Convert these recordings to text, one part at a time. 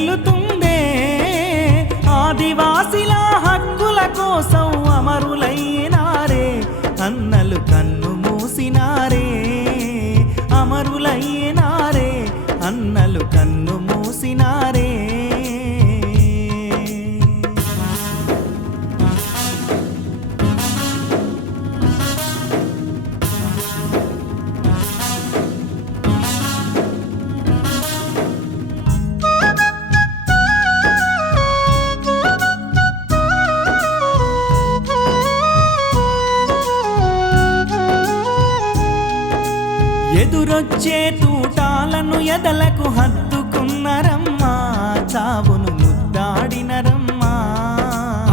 దద్దరిల్లుతుందే. ఆదివాసిల హక్కుల కోసం అమరులైనారే, అన్నలు కన్ను మూసినారే. అమరులైనారే, అన్నలు కన్ను మూసినారే. ఎదురొచ్చే తూటాలను ఎదలకు హత్తుకున్నరమ్మా, చావును ముద్దాడినరమ్మా.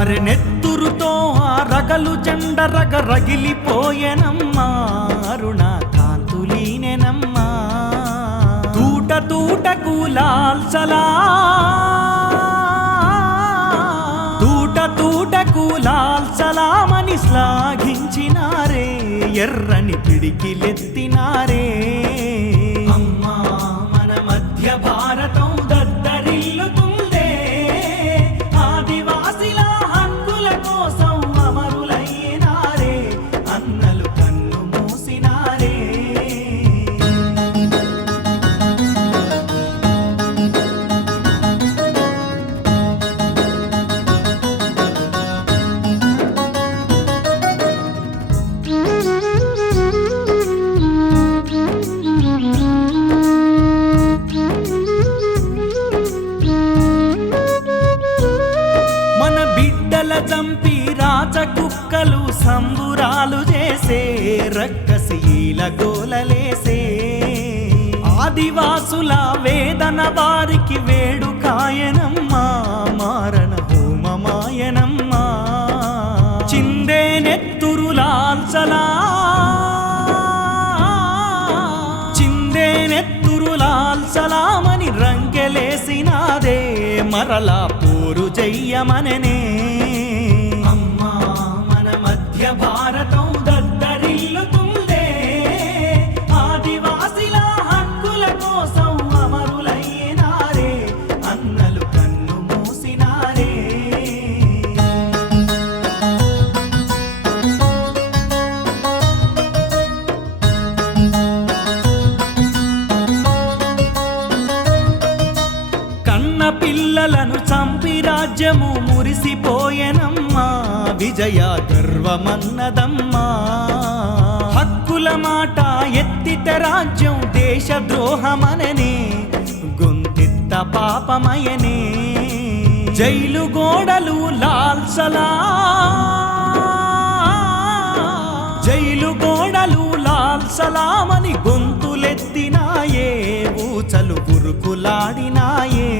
అరె నెత్తురుతో ఆ రగలు జెండ రగిలిపోయెనమ్మా, అరుణ కాంతులీనెనమ్మా. తూట తూటకు లాల్ సలాం, తూట తూటకు లాల్ సలామని శ్లాఘించినారే, ఎర్రని పిడికిలెత్తినారే. అమ్మా మన మధ్య భారతం దద్దరిల్లుతుందే. ఆదివాసిల హక్కుల కోసం అమరులైనారే, అన్నలు కన్ను మూసినారే. చంపి రాచకుక్కలు సంబురాలు చేసే, రక్కసీల గోలలేసే. ఆదివాసుల వేదన వారికి వేడుకాయనమ్మా, మారణ హోమమాయనమ్మా. చిందే నెత్తురు లాల్ సలాం, చిందే నెత్తురు లాల్ సలామని రంకెలేసినాదే, మరలా పోరు జయ్యమననే. అమ్మా మన మధ్య భారతం దద్దరిల్లుతుందే. ఆదివాసిల హక్కుల కోసం అమరులైనారే, అన్నలు కన్ను మూసినారే. కన్న పిల్లలను చంపి రాజ్యము మురిసిపోయెనమ్మా, విజయ గర్వమన్నదమ్మా. హక్కుల మాట ఎత్తిత రాజ్యం దేశద్రోహమననే, గొంతెత్త పాపమయనే. జైలు గోడలు లాల్ సలాం, జైలు గోడలు లాల్ సలామని గొంతులెత్తినాయే, ఊచలు ఉరుకులాడినాయే.